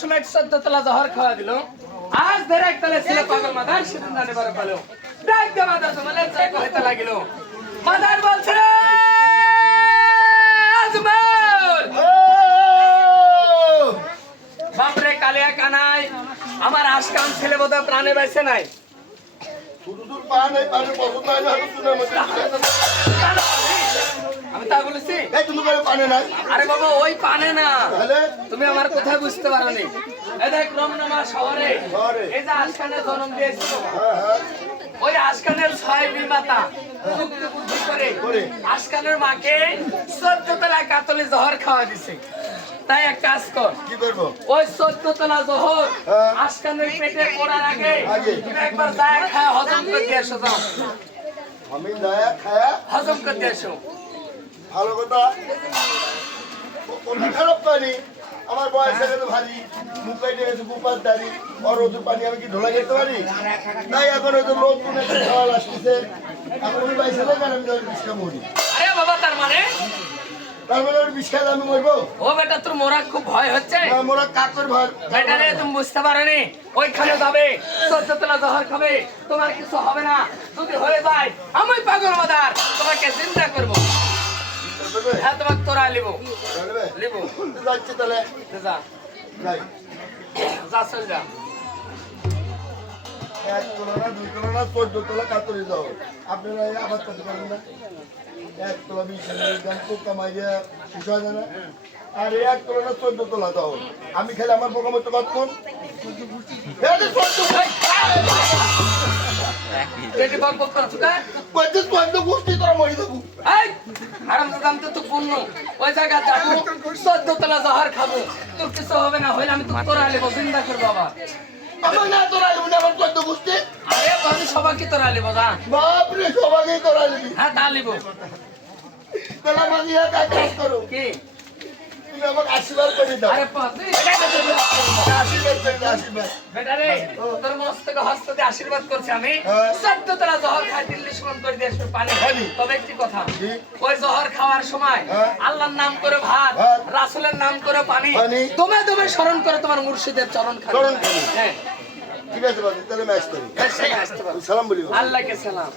সময় 14 তলা জহর খাওয়া দিল আজ ধরে এক তলে ছিল পাগল মাদার সেদিন জানে বড় পালো ডাক দে মাদার তোমালে চেক হইতে লাগিল মাদার বলছে আজমল বাপরে কালিয়া কানাই আমার আশকান ছেলে বোধহয় প্রাণে বেঁচে নাই দূর পা নাই পারে পছন্দ হয় না শুনে মতে আমি তা বলেছি এই তুমি করে পানে নাই আরে বাবা ওই পানে না তাহলে তুমি আমার কথা বুঝতে পারোনি এই দেখ রমনামা শহরে এই যে আশকানের জন্ম দিয়েছিল হ্যাঁ ওই আশকানের ছয় বিমাতা যুক্তি বুদ্ধি করে আশকানের মাকে 14 তলা কাতলি জহর খাওয়া দিছে তাই এক কাজ কর কি করব ওই 14 তলা জহর হ্যাঁ। আশকানের পেটে পড়ার আগে আগে। তুমি একবার যায় খায় হজম করে দিয়ে এসো যাও আমি দয়া খায়া হজম করে দিয়ে এসো ভালো কথা ওটা খারাপ পানি আমার বয়স হয়ে গেছে ভারী মুখ কাটে গেছে বুপার দাড়ি আর ওদের পানি আমি কি ঢোলা খেতে পারি তাই এখন ওই যে লোক কোনে খাওয়া আসতেছে এখন ওই বাইসে দেখেন আমি ওই বিষ খাবো আরে বাবা তার মানে তারপরে ওই বিষ খাইলে আমি মরবো ও বেটা তোর মোরা খুব ভয় হচ্ছে মোরা কাকের ভয় বেটা রে তুমি বুঝতে পারোনি ওইখানে যাবে 14 তলা জহর খাবে তোমার কিছু হবে না যদি হয়ে যায় আমি পাগল মাদার তোমাকে চিন্তা করবো হ্যাঁ তোমাকে তোরা লিবো লিবো যাচ্ছে তাহলে যা যাই যা চল যা এক তোলা না দুই তোলা না 14 তোলা কাতরে যাও আপনারা আবার করতে পারেন না এক তোলা 20 দাম তো কামাইয়া শেষ হয় না আর এক তোলা না 14 তোলা দাও আমি খেলে আমার পোকা মতো কতক্ষণ পেটে বক বক করছো কা গোষ্ঠী তোরা মরি দেবো এই হারামজাদা আমি তো পূর্ণ ওই জায়গা যাবো 14 তলা জহর খাবো তোর কিছু হবে না হইলে আমি তো তোরা লিবো চিন্তা করবো আবার আমার না তোরা লিবি আমার 14 গোষ্ঠী আরে আমি সবাইকে তোরা লিবো যা বাপরে সবাইকে তোরা লিবি হ্যাঁ তা লিবো তোরা মাঝিয়া কাজ করো কি তুমি আমাকে আশীর্বাদ করে দাও আরে আশীর্বাদ করে দাও আশীর্বাদ বেটা রে তোর মস্তকে হস্ততে আশীর্বাদ করছি আমি হ্যাঁ। 14 তলা জহর খাই দিল্লি সমান করে দিয়ে আসবে পানি পানি। তবে একটি কথা কি? ওই জহর খাওয়ার সময় হ্যাঁ। আল্লাহর নাম করে ভাত ভাত। রাসূলের নাম করে পানি পানি। দমে দমে স্মরণ করে তোমার মুর্শিদের চরণ খাবে চরণ খাবে। হ্যাঁ ঠিক আছে বাবু তাহলে ম্যাচ করি হ্যাঁ, সেই আসতে পারো সালাম বলি আল্লাহকে সালাম